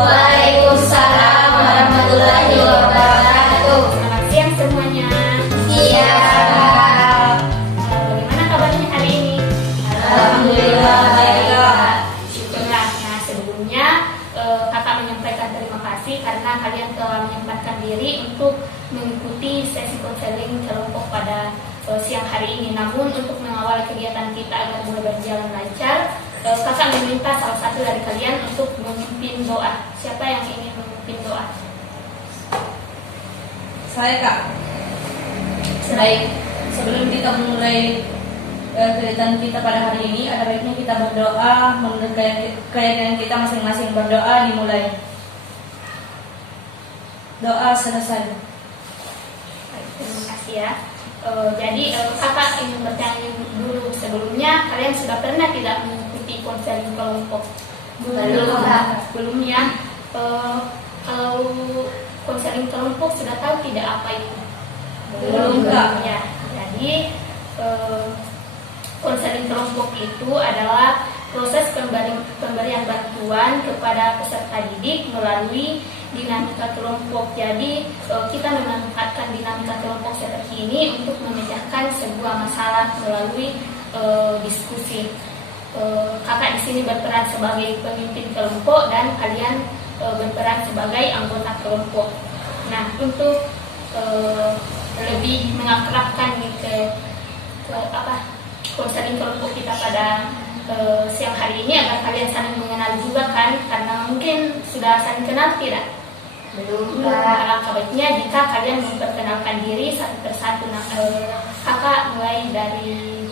Waalaikumsalam warahmatullahi wabarakatuh. Selamat siang semuanya. Siap. Bagaimana kabarnya hari ini? Alhamdulillah baik. Syukurlah. Nah, sebelumnya kakak menyampaikan terima kasih karena kalian telah menyempatkan diri untuk mengikuti sesi konseling kelompok pada siang hari ini. Namun untuk mengawal kegiatan kita agar mulai berjalan lancar, kakak meminta salah satu dari kalian untuk memimpin doa. Siapa yang ingin memimpin doa? Saya, Kak. Baik, sebelum kita mulai kegiatan kita pada hari ini, ada baiknya kita berdoa menurut keyakinan kita masing-masing. Berdoa dimulai. Doa selesai. Baik, terima kasih ya. Jadi kakak ingin bertanya dulu, sebelumnya kalian sudah pernah tidak mengikuti konseling kelompok? Belum. Sebelumnya kalau konseling kelompok sudah tahu tidak apa itu? Belum, Kak. Ya, jadi konseling kelompok itu adalah proses pemberian bantuan kepada peserta didik melalui dinamika kelompok. Jadi kita memanfaatkan dinamika kelompok seperti ini untuk memecahkan sebuah masalah melalui diskusi. Kakak di sini berperan sebagai pemimpin kelompok dan kalian berperan sebagai anggota kelompok. Nah, untuk lebih mengakrabkan ke konseling kelompok kita pada siang hari ini agar kalian saling mengenal juga kan, karena mungkin sudah saling kenal tidak? Belum. Alangkah baiknya jika kalian memperkenalkan diri satu persatu. Nah, kakak mulai dari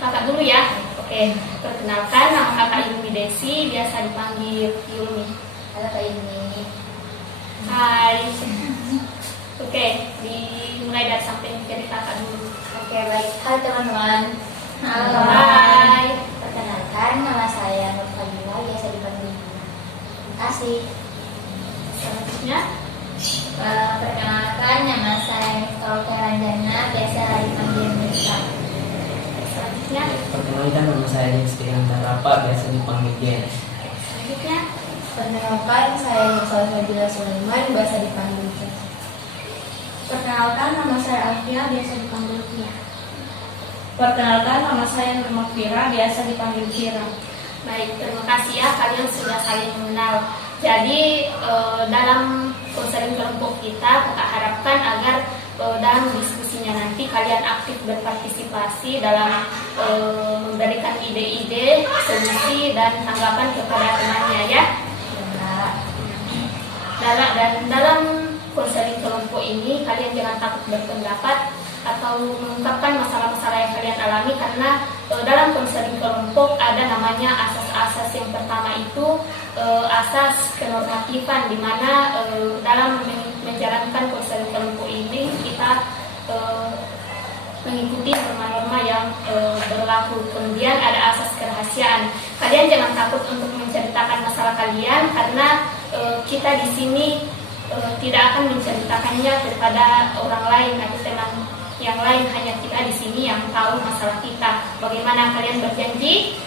kakak dulu ya. Oke, perkenalkan, nama kakak Yumi Desi, biasa dipanggil Yumi. Halo Kak Yumi. Hai. Oke, dimulai dari sampai dari kakak dulu. Oke, baik. Halo teman-teman. Halo. Hai. Perkenalkan, nama saya Nur Fadila, biasa dipanggil Bima. Terima kasih. Selanjutnya, Perkenalkan, nama saya Miftahul Khairandana, biasa dipanggil Mita. selanjutnya, Perkenalkan, nama saya Rizky Antarapa, biasa dipanggil Jen. selanjutnya, Perkenalkan, saya Nurul Fadila Sulaiman, biasa dipanggil Jen. Perkenalkan, nama saya Alfia, biasa dipanggil Tia. Perkenalkan, nama saya Nur Makfira, biasa dipanggil Kira. baik, terima kasih ya kalian sudah saling mengenal. Jadi dalam konseling kelompok kita, kakak harapkan agar dalam diskusinya nanti kalian aktif berpartisipasi dalam memberikan ide-ide, solusi dan tanggapan kepada temannya ya. Dalam konseling kelompok ini kalian jangan takut berpendapat atau mengungkapkan masalah-masalah yang kalian alami, karena dalam konseling kelompok ada namanya asas-asas. Yang pertama itu asas kenormatifan, di mana dalam menjalankan konseling kelompok ini kita mengikuti norma-norma yang berlaku. Kemudian ada asas kerahasiaan. Kalian jangan takut untuk menceritakan masalah kalian, karena kita di sini tidak akan menceritakannya kepada orang lain atau teman yang lain, hanya kita di sini yang tahu masalah kita. Bagaimana, kalian berjanji?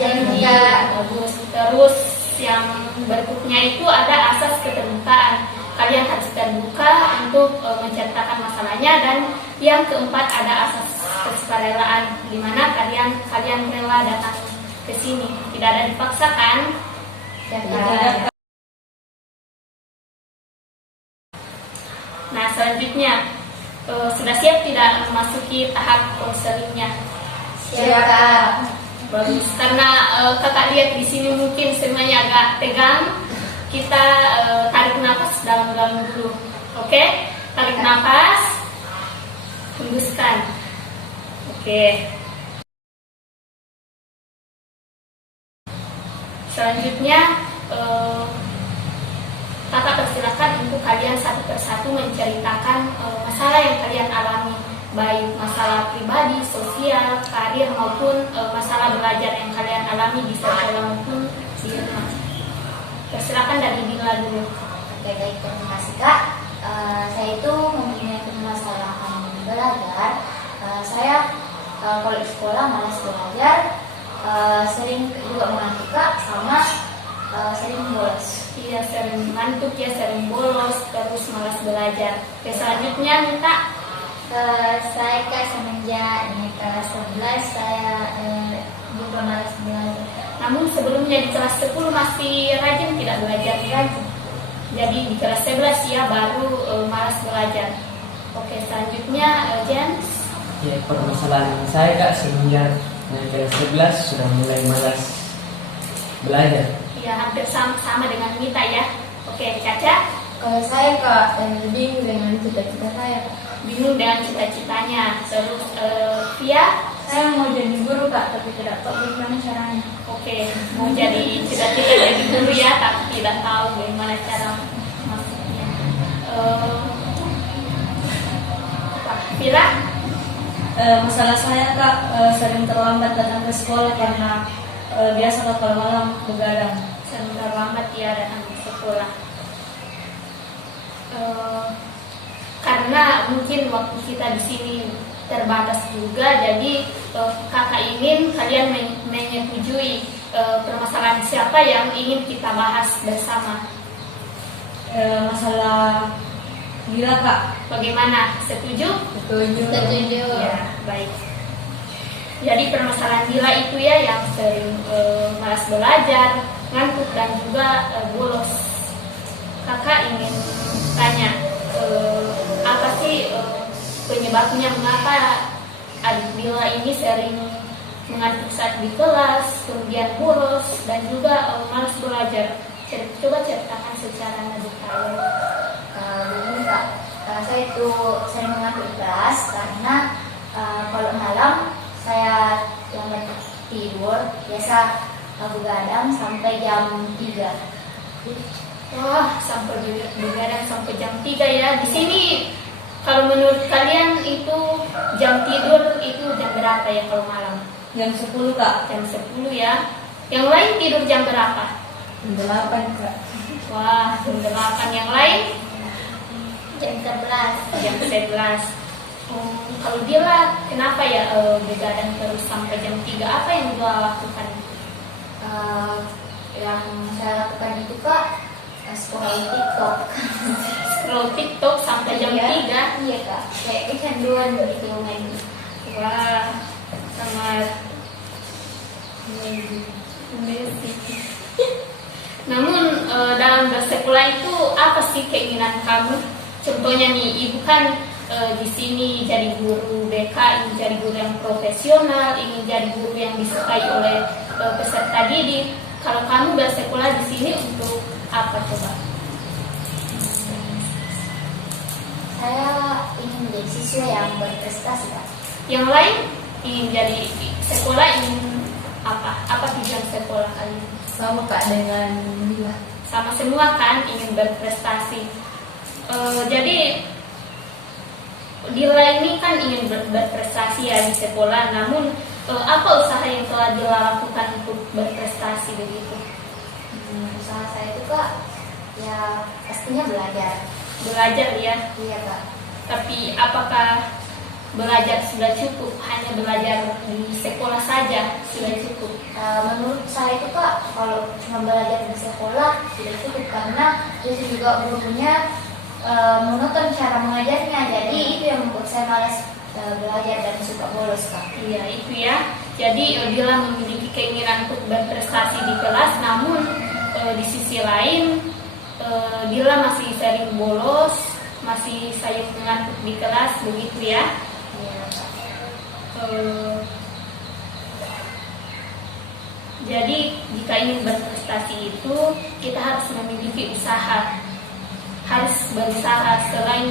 Janji. Bagus. Terus yang berikutnya itu ada asas keterbukaan. Kalian harus terbuka untuk menceritakan masalahnya. Dan yang keempat ada asas kesukarelaan, di mana kalian rela datang ke sini, tidak ada dipaksakan. Nah, selanjutnya sudah siap tidak memasuki tahap konselingnya? Siap. Bagus. Karena kakak lihat di sini mungkin semuanya agak tegang, kita tarik nafas dalam-dalam dulu. Oke? Tarik nafas, hembuskan. Oke. Selanjutnya kakak persilakan untuk kalian satu persatu menceritakan masalah yang kalian alami, baik masalah pribadi, sosial, karir maupun masalah belajar yang kalian alami di sekolah maupun di rumah. Persilakan dari Dila dulu. Oke, baik, terima kasih Kak. Saya itu mempunyai permasalahan belajar. Saya kalau di sekolah malas belajar, sering juga mengantuk Kak, sama sering bolos. Iya, sering ngantuk ya, sering bolos, terus malas belajar. Oke, selanjutnya minta. Saya semenjak naik kelas 11 saya juga malas belajar. Namun sebelumnya di kelas 10 masih rajin tidak belajar. Rajin. Jadi di kelas 11 ya baru malas belajar. Oke, selanjutnya James. Ya, permasalahan saya Kak semenjak naik kelas 11 sudah mulai malas belajar. Ya, hampir sama dengan Mita ya. Oke, Caca. Kalau saya Kak, bingung dengan cita-cita saya. Bingung dengan cita-citanya. Terus Via. Saya mau jadi guru Kak, tapi tidak tahu bagaimana caranya. Oke, mau jadi cita-cita jadi guru ya, tapi tidak tahu bagaimana cara masuknya. Vira. Masalah saya Kak, sering terlambat datang ke sekolah karena biasa Kak kalau malam begadang. Sering terlambat ya datang ke sekolah. Karena mungkin waktu kita di sini terbatas juga, jadi kakak ingin kalian menyetujui permasalahan siapa yang ingin kita bahas bersama. Masalah gila Kak. Bagaimana? Setuju? Setuju. Ya, baik. Jadi permasalahan gila itu ya yang sering malas belajar, ngantuk dan juga bolos. Kakak ingin tanya, apa sih penyebabnya mengapa adik Bila ini sering mengantuk saat di kelas, kemudian bolos dan juga malas belajar? Coba ceritakan secara detail. Begini Kak, saya itu sering mengantuk di kelas karena kalau malam saya lambat tidur, biasa begadang sampai jam 3. Wah, sampai begadang sampai jam 3 ya. Di sini kalau menurut kalian itu jam tidur itu jam berapa ya kalau malam? Jam 10 Kak. Jam 10 ya. Yang lain tidur jam berapa? 8 Kak. Wah, jam 8. Yang lain Jam 11. jam 11. Kalau dia lah, kenapa ya begadang terus sampai jam 3? Apa yang dia lakukan? Yang saya lakukan itu Kak, scroll TikTok. Scroll TikTok sampai jam 3? Iya Kak, kayak kecanduan gitu main. Wah, sangat amazing. Namun dalam bersekolah itu apa sih keinginan kamu? Contohnya nih, ibu kan di sini jadi guru BK, ingin jadi guru yang profesional, ingin jadi guru yang disukai oleh peserta didik. Kalau kamu bersekolah di sini untuk apa coba? Saya ingin menjadi siswa yang berprestasi Kak. Yang lain ingin jadi sekolah, ingin apa? Apa tujuan sekolah kalian? Sama Kak dengan Bila. Sama semua kan, ingin berprestasi. Jadi Dila ini kan ingin berprestasi ya di sekolah. Namun apa usaha yang telah Dila lakukan untuk berprestasi begitu? Usaha saya itu Kak, ya pastinya belajar. Belajar ya. Iya Kak. Tapi apakah belajar sudah cukup? Hanya belajar di sekolah saja sudah cukup? Menurut saya itu Kak, kalau cuma belajar di sekolah tidak cukup karena itu juga gurunya monoton cara mengajarnya. Jadi itu yang membuat saya malas belajar dan suka bolos Kak. Iya itu ya. Jadi Dila memiliki keinginan untuk berprestasi di kelas, namun di sisi lain Dila masih sering bolos, masih sering mengantuk di kelas begitu ya. Iya Kak. Jadi jika ingin berprestasi itu kita harus memiliki usaha, harus berusaha. Selain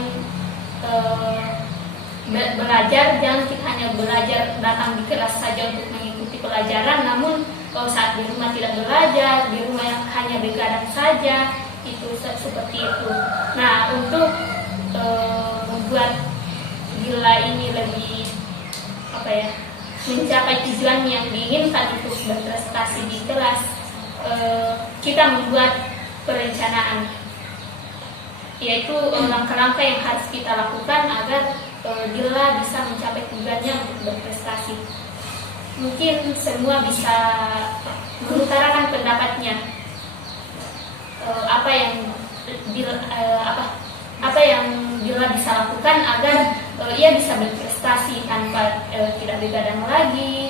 belajar, jangan kita hanya belajar datang di kelas saja untuk mengikuti pelajaran, namun kalau saat di rumah tidak belajar, di rumah hanya begadang saja, itu seperti itu. Nah, untuk membuat Dila ini lebih mencapai tujuan yang diinginkan untuk berprestasi di kelas, kita membuat perencanaan, yaitu langkah-langkah yang harus kita lakukan agar Dila bisa mencapai tujuannya untuk berprestasi. Mungkin semua bisa mengutarakan pendapatnya. apa yang apa yang Dila bisa lakukan agar ia bisa berprestasi tanpa tidak begadang lagi.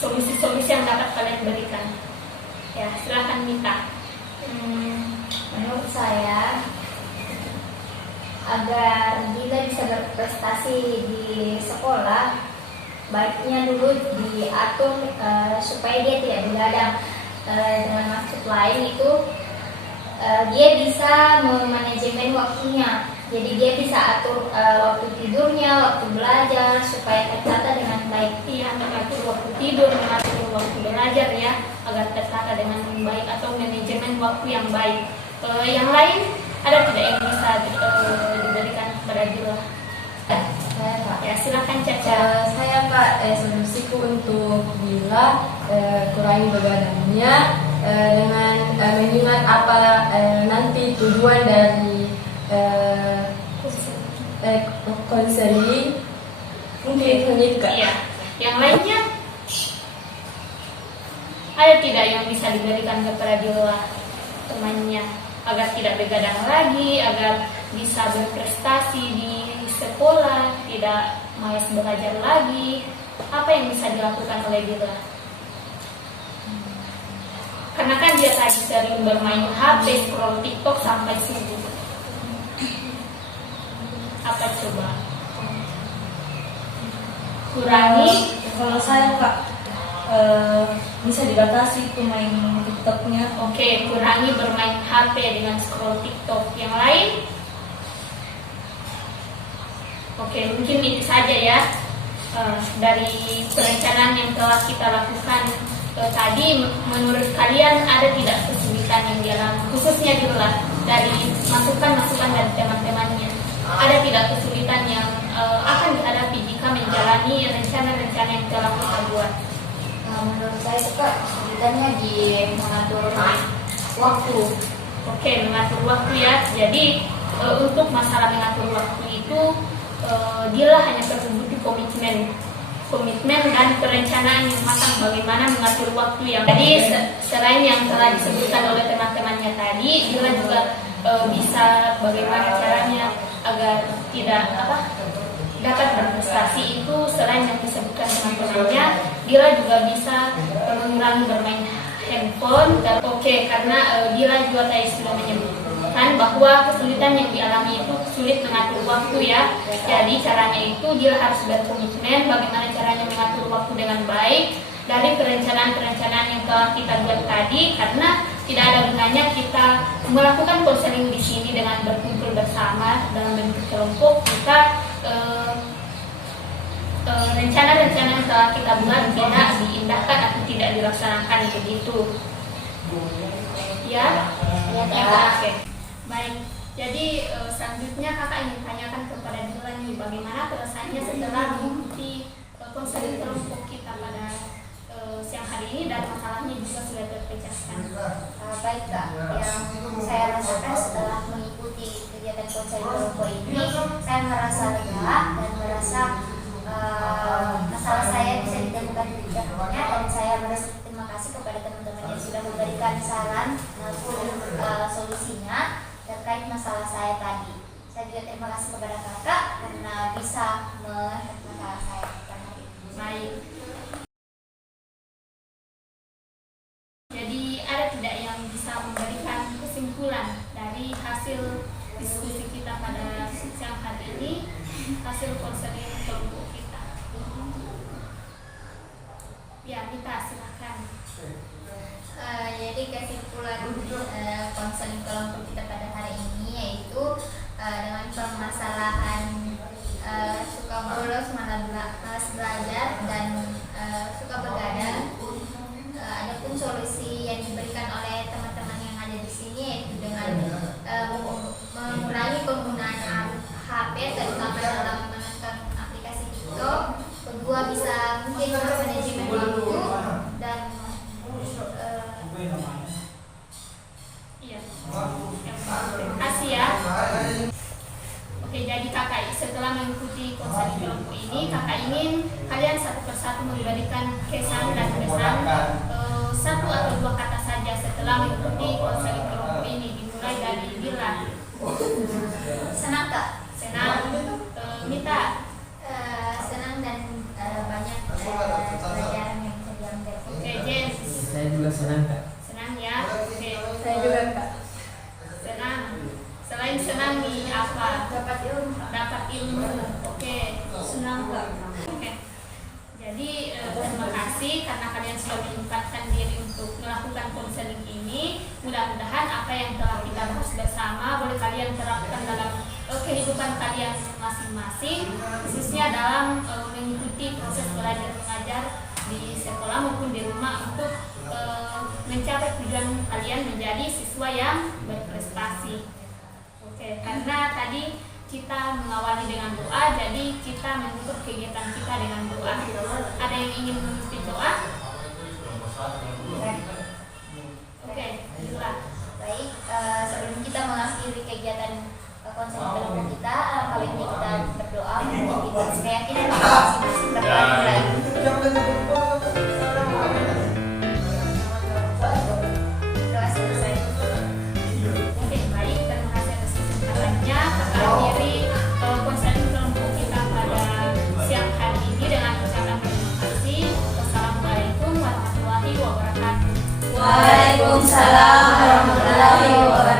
Solusi-solusi yang dapat kalian berikan. Ya, silakan Mita. Menurut saya, agar Dila bisa berprestasi di sekolah, baiknya dulu diatur supaya dia tidak begadang. Dengan maksud lain itu dia bisa memanajemen waktunya. Jadi dia bisa atur waktu tidurnya, waktu belajar supaya tertata dengan baik. Iya, mengatur waktu tidur, mengatur waktu belajar ya, agar tertata dengan baik atau manajemen waktu yang baik. Yang lain ada tidak yang bisa diberikan kepada Dila? Saya Pak. Ya, silakan Caca. Saya Pak, solusiku untuk Dila kurangi begadangnya dengan mengingat apa nanti tujuan dari konseling. Mungkin itu Kak. Iya. Yang lainnya ada tidak yang bisa diberikan kepada Dila temannya agar tidak begadang lagi, agar bisa berprestasi di sekolah, tidak malas belajar lagi? Apa yang bisa dilakukan oleh Dila? Karena kan dia tadi sering bermain HP, scroll TikTok sampai subuh. Apa coba? Kurangi. Kalau saya Kak, bisa dibatasi tuh main TikToknya. Oke, kurangi bermain HP dengan scroll TikTok. Yang lain? Oke, mungkin itu saja ya dari perencanaan yang telah kita lakukan tadi. Menurut kalian ada tidak kesulitan yang dialami, khususnya dulu lah dari masukan-masukan dari teman-temannya? Ada tidak kesulitan yang akan dihadapi jika menjalani rencana-rencana yang telah kita buat? Menurut saya itu Pak, kesulitannya di mengatur waktu. Oke, mengatur waktu ya. Jadi untuk masalah mengatur waktu itu Dila hanya perlu butuh komitmen dan perencanaan yang matang bagaimana mengatur waktu yang. Jadi selain yang telah disebutkan oleh teman-temannya tadi, Dila juga bisa bagaimana caranya agar tidak dapat berprestasi itu. Selain yang disebutkan teman-temannya, Dila juga bisa mengurangi bermain handphone. Dan karena Dila juga tadi sudah menyebutkan bahwa kesulitan yang dialami itu sulit mengatur waktu ya. Jadi caranya itu Dila harus berkomitmen bagaimana caranya mengatur waktu dengan baik dari perencanaan-perencanaan yang telah kita buat tadi. Karena tidak ada gunanya kita melakukan konseling di sini dengan berkumpul bersama dalam bentuk kelompok jika rencana-rencana yang telah kita buat tidak diindahkan atau tidak dilaksanakan begitu. Ya, oke. Baik. Jadi selanjutnya kakak ingin tanyakan kepada Dila nih, bagaimana perasaannya setelah mengikuti konseling kelompok kita pada siang hari ini dan masalahnya juga sudah terpecahkan. Baik Kak, yang saya rasakan setelah mengikuti kegiatan konseling kelompok ini, saya merasa lega dan merasa masalah saya bisa ditemukan titiknya, dan saya merasa terima kasih kepada teman-teman yang sudah memberikan saran maupun solusinya terkait masalah saya tadi. Saya juga terima kasih kepada kakak karena bisa melihat masalah saya pada hari ini. Baik. Jadi ada tidak yang bisa memberikan kesimpulan dari hasil diskusi kita pada siang hari ini, hasil konseling kelompok kita? Ya, Mita, silakan. Jadi kesimpulan konseling kelompok kita pada hari ini yaitu dengan permasalahan suka bolos, malas belajar, dan suka begadang. Adapun solusi yang diberikan oleh teman-teman yang ada di sini yaitu dengan mengurangi penggunaan HP terutama dalam menonton aplikasi TikTok. Kedua, bisa mungkin manajemen waktu dan Iya. Terima kasih ya. Oke, jadi kakak setelah mengikuti konseling kelompok ini, kakak ingin kalian satu persatu memberikan kesan dan pesan satu atau dua kata saja setelah mengikuti konseling kelompok mulai dari Bila. Senang Kak. Senang. Mita. Senang dan banyak pelajaran yang bisa diambil. Oke, Jens. Saya juga senang Kak. Senang ya. Oke. Saya juga Kak. Senang. Selain senang nih apa? Dapat ilmu. Dapat ilmu. Oke. Senang Kak. Oke. Jadi terima kasih karena kalian sudah menyempatkan diri untuk melakukan konseling ini. Mudah-mudahan apa yang telah kita bahas bersama boleh kalian terapkan dalam kehidupan kalian masing-masing, khususnya dalam mengikuti proses belajar mengajar di sekolah maupun di rumah untuk mencapai tujuan kalian menjadi siswa yang berprestasi. Oke, karena tadi kita mengawali dengan doa, jadi kita menutup kegiatan kita dengan doa. Ada yang ingin memimpin doa? Oke, Bila. Baik, sebelum kita mengakhiri kegiatan konseling kelompok kita, kali ini kita berdoa untuk keyakinan kita masing-masing berdoa. Doa selesai. Oke, baik. Terima kasih atas kesempatannya. Kita akhiri konseling kelompok kita pada siang hari ini dengan ucapan terima kasih. Wassalamualaikum warahmatullahi wabarakatuh. Waalaikumsalam warahmatullahi wabarakatuh.